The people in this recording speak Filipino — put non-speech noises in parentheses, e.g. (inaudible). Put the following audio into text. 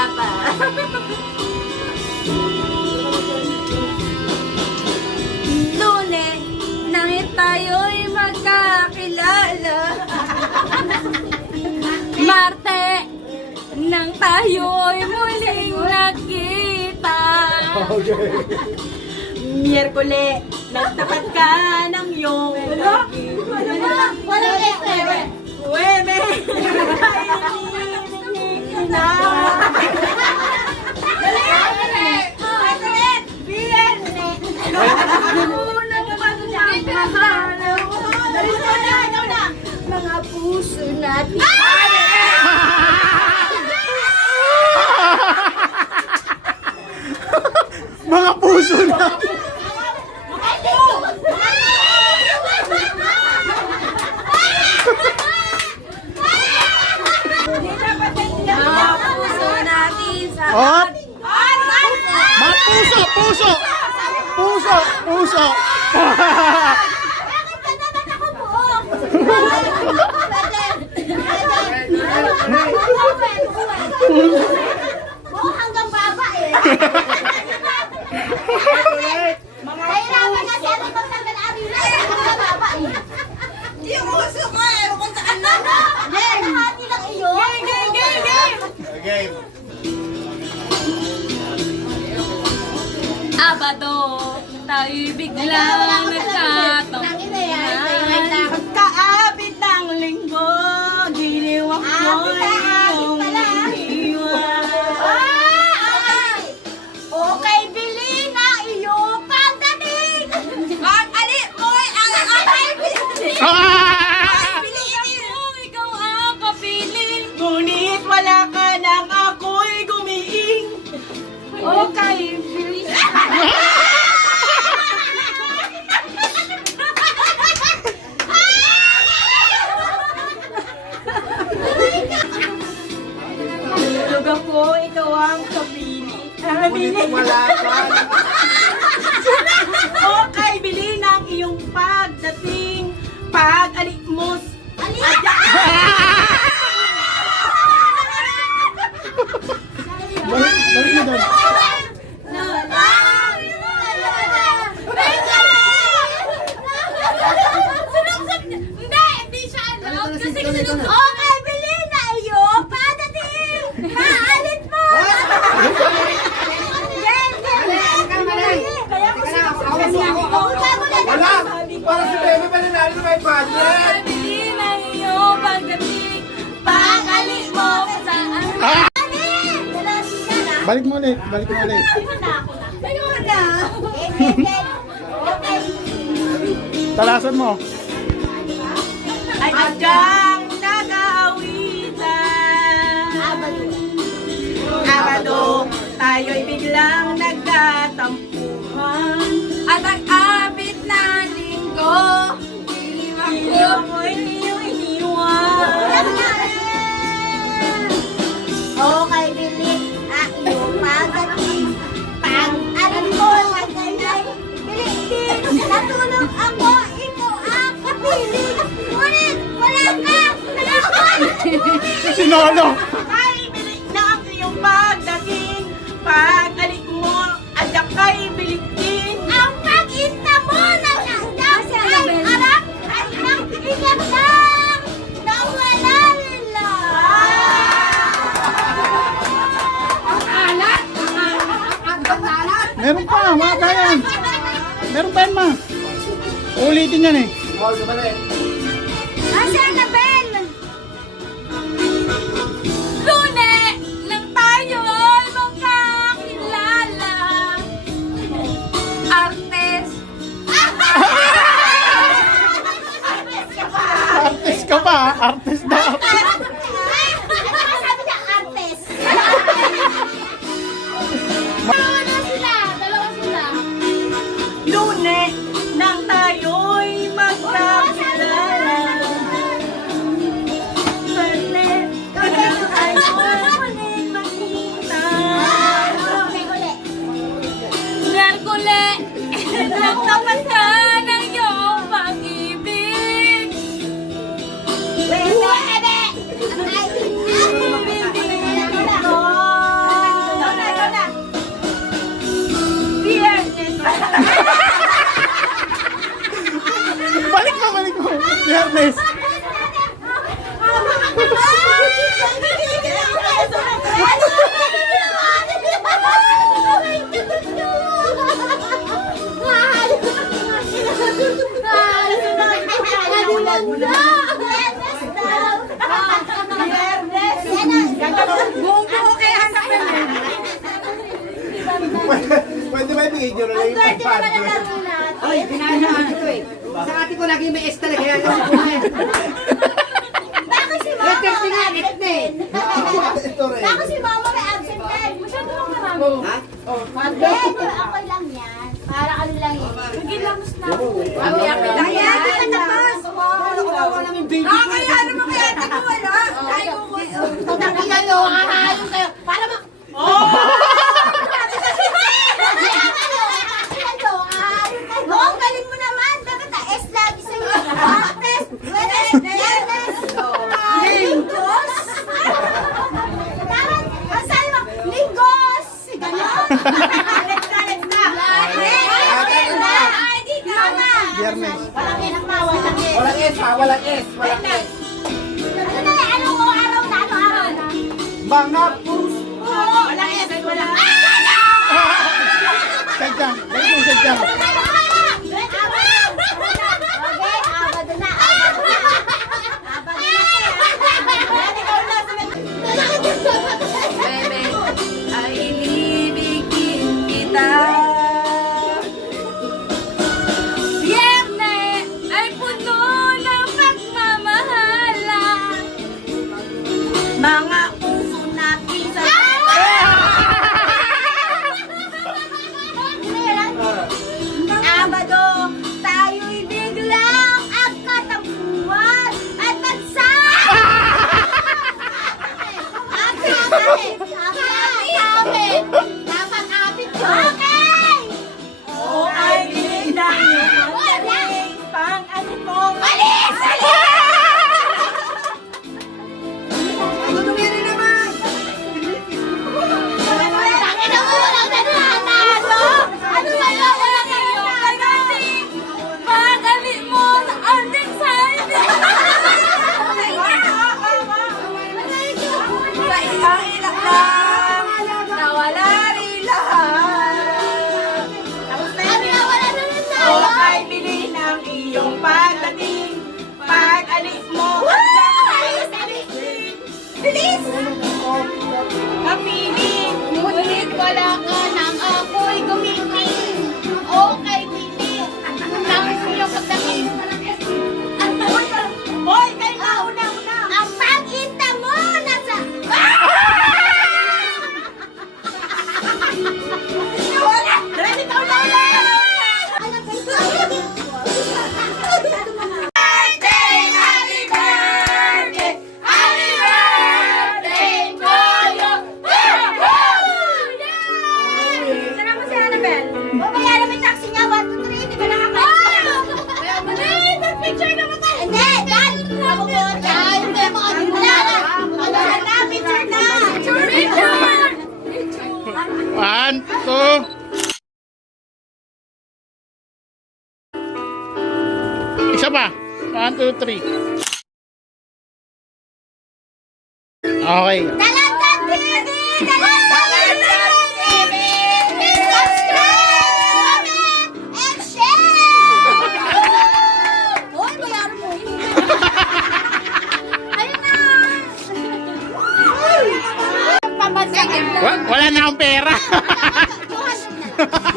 wala pa. Lune, nang tayo'y magkakilala. Marte, nang tayo'y muling nakita. Miyerkule, nagtapat ka ng iyong Wala? Wala? Walang este. Huweme! Na! Mga puso natin. Mga puso na. Mga puso natin sa Hop! Puso, puso! Puso, puso! (laughs) Abado, tayo'y biglang nagkataon. Pagkaabit ng linggo, giliw ako ako, ikaw ang kapili. Kapili. Wala ka. (laughs) Okay, bili ng iyong pagdating. Pag-alik mo. (laughs) ulit, balik mo ulit. Ayun na. Talasan mo. Ay, adyang nag-aawitan. Abado, tayo'y biglang nagtatampuhan. At ang abit na linggo, iliwang ko. Iyong mo'y Sinolo! Ay, bili na ang iyong pagdating. Pag-alik mo, adyak kay bilitin. Ang pag-inta mo na nandiyan ay harap ay nang igatang nawala nila. Meron pa, mga kayan. Meron pa yan, ma. Ulitin yan eh. Asan na, Ben? Pa, artist na. (laughs) Ang swerte naman ang 500. laro natin. Ay, dinadaan ko eh. Sa ate ko lagi may S talaga. Kaya alam ko na eh. Bakit si mama Letter C nga, may next na eh. (laughs) Ito rin. Bakit si mama may absent pen? Masyado lang marami. Ha? Hindi, okay lang yan. Para ano lang yun. Nagilamos na ako. Kaya, Hindi ka tapos. Kawawa namin baby ko. Kaya naman kaya ate ko wala. Ay, ko Pagkakilan nyo, kakahayon kayo. Para ma... Oo, ang galing mo naman. Dapat na S lagi sa'yo. Martes, Webes, Viernes, Linggos. Dapat, ang sabi mo, Linggos. Ganon. Let's na, let's na. Let's na. Ay, di tama. Biyernes. Walang S na, walang S. Walang S ha, walang S, walang S. Ano na, anong araw na, anong araw na? Mga puso. Walang S, walang Sadyang. Dahil mo sadyang. Bye. 2, 3. Okay. Talantan TV! Talantan TV! Please subscribe, comment, and share! Hoy, bayaran mo. Ayun na! Wala na akong pera. Na.